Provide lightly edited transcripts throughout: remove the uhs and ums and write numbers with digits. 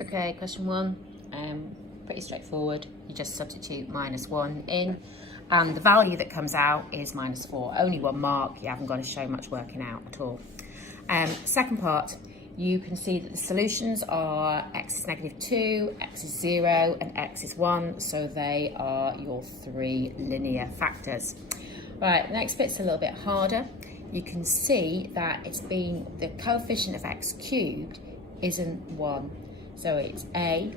Okay, question 1, pretty straightforward. You just substitute -1 in, and the value that comes out is -4. Only 1 mark, you haven't got to show much working out at all. Second part, you can see that the solutions are x is -2, x is 0, and x is 1, so they are your 3 linear factors. Right, next bit's a little bit harder. You can see that the coefficient of x cubed isn't 1. So it's a,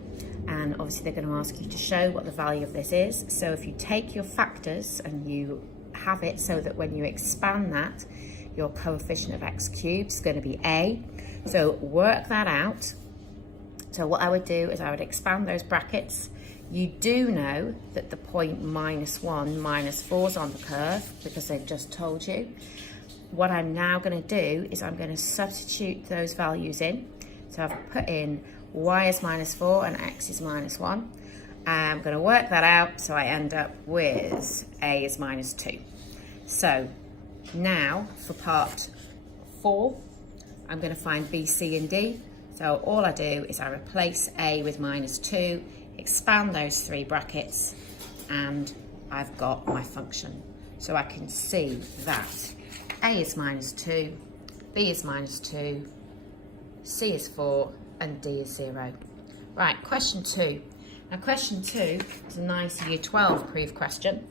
and obviously they're going to ask you to show what the value of this is. So if you take your factors and you have it so that when you expand that, your coefficient of x cubed is going to be a. So work that out. So what I would do is I would expand those brackets. You do know that the point -1, -4 is on the curve because they've just told you. What I'm now going to do is I'm going to substitute those values in. So I've put in y is -4 and x is -1. I'm going to work that out, so I end up with a is -2. So now for part 4, I'm going to find b, c and d. So all I do is I replace a with -2, expand those 3 brackets, and I've got my function. So I can see that a is -2, b is -2, c is 4, and d is 0. Right, question 2. Now question 2 is a nice year 12 proof question,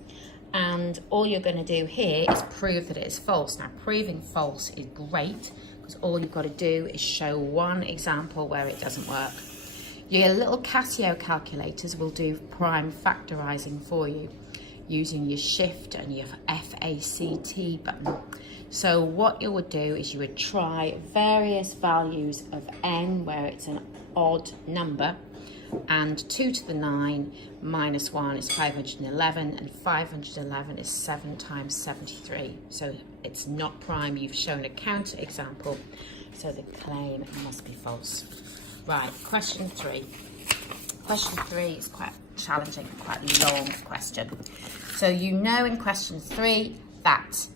and all you're going to do here is prove that it is false. Now proving false is great because all you've got to do is show one example where it doesn't work. Your little Casio calculators will do prime factorizing for you using your shift and your FACT button. So what you would do is you would try various values of n where it's an odd number, and 2 to the 9 minus 1 is 511, and 511 is 7 times 73. So it's not prime. You've shown a counter example, so the claim must be false. Right, question 3. Question 3 is quite challenging, quite long question. So you know in question 3 that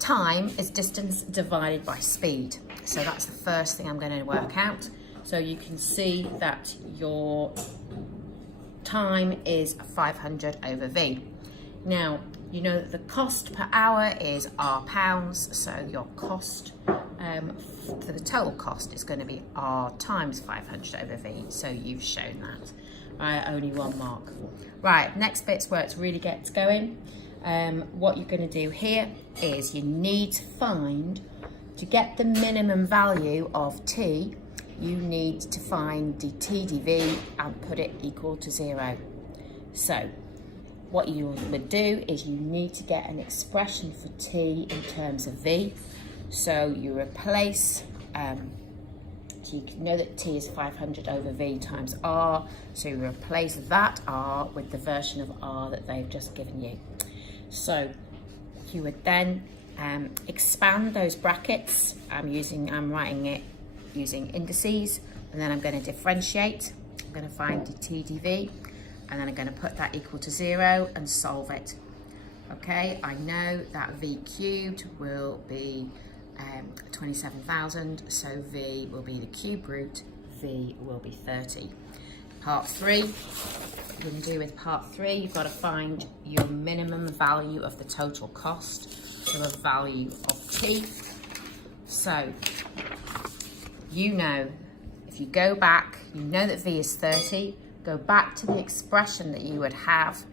time is distance divided by speed. So that's the first thing I'm going to work out. So you can see that your time is 500 over V. Now, you know that the cost per hour is R pounds, so your cost for the total cost is going to be R times 500 over V. So you've shown that. Right, only 1 mark. Right, next bit's where it really gets going. What you're going to do here is you need to find, to get the minimum value of t, you need to find dt dv and put it equal to 0. So what you would do is you need to get an expression for t in terms of v. So you replace, so you know that t is 500 over v times r, so you replace that r with the version of r that they've just given you. So you would then expand those brackets. I'm writing it using indices, and then I'm going to differentiate. I'm going to find dt dv, and then I'm going to put that equal to 0 and solve it. Okay, I know that v cubed will be 27,000, so v will be the cube root, v will be 30. Part 3, what you're going to do with part 3, you've got to find your minimum value of the total cost, so the value of t. So you know, if you go back, you know that v is 30, go back to the expression that you would have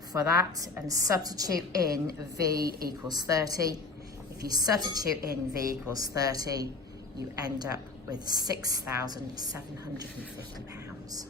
for that and substitute in v equals 30. If you substitute in v equals 30, you end up with £6,750.